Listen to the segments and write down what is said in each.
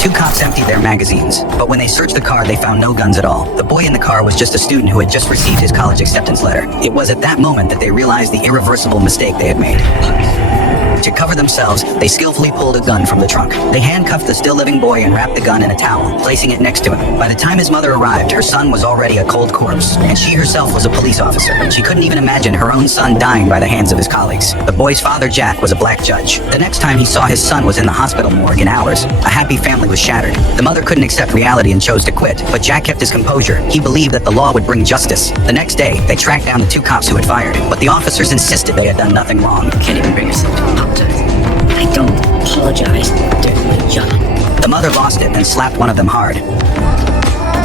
Two cops emptied their magazines, but when they searched the car, they found no guns at all. The boy in the car was just a student who had just received his college acceptance letter. It was at that moment that they realized the irreversible mistake they had made. To cover themselves, they skillfully pulled a gun from the trunk. They handcuffed the still-living boy and wrapped the gun in a towel, placing it next to him. By the time his mother arrived, her son was already a cold corpse, and she herself was a police officer. She couldn't even imagine her own son dying by the hands of his colleagues. The boy's father, Jack, was a black judge. The next time he saw his son was in the hospital morgue in hours. A happy family was shattered. The mother couldn't accept reality and chose to quit, but Jack kept his composure. He believed that the law would bring justice. The next day, they tracked down the two cops who had fired, but the officers insisted they had done nothing wrong. Can't even bring yourself to apologize. I don't apologize. Doing my job. The mother lost it and slapped one of them hard.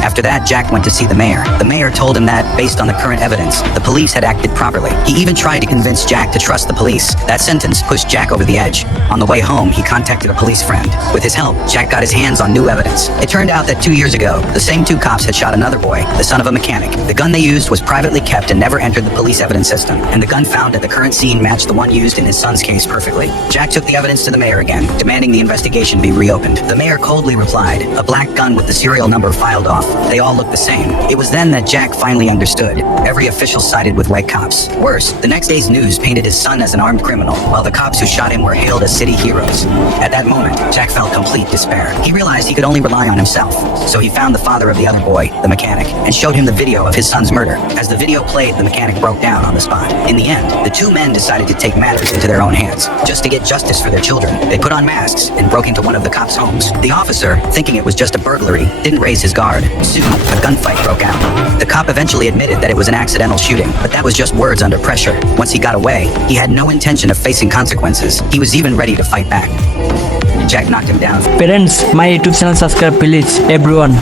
After that, Jack went to see the mayor. The mayor told him that, based on the current evidence, the police had acted properly. He even tried to convince Jack to trust the police. That sentence pushed Jack over the edge. On the way home, he contacted a police friend. With his help, Jack got his hands on new evidence. It turned out that 2 years ago, the same two cops had shot another boy, the son of a mechanic. The gun they used was privately kept and never entered the police evidence system, and the gun found at the current scene matched the one used in his son's case perfectly. Jack took the evidence to the mayor again, demanding the investigation be reopened. The mayor coldly replied, "A black gun with the serial number filed off. They all look the same." It was then that Jack finally understood. Every official sided with white cops. Worse, the next day's news painted his son as an armed criminal, while the cops who shot him were hailed as city heroes. At that moment, Jack felt complete despair. He realized he could only rely on himself. So he found the father of the other boy, the mechanic, and showed him the video of his son's murder. As the video played, the mechanic broke down on the spot. In the end, the two men decided to take matters into their own hands. Just to get justice for their children, they put on masks and broke into one of the cops' homes. The officer, thinking it was just a burglary, didn't raise his guard. Soon, a gunfight broke out. The cop eventually admitted that it was an accidental shooting, but that was just words under pressure. Once he got away, he had no intention of facing consequences. He was even ready to fight back. Jack knocked him down. Parents, my YouTube channel subscribe please, everyone.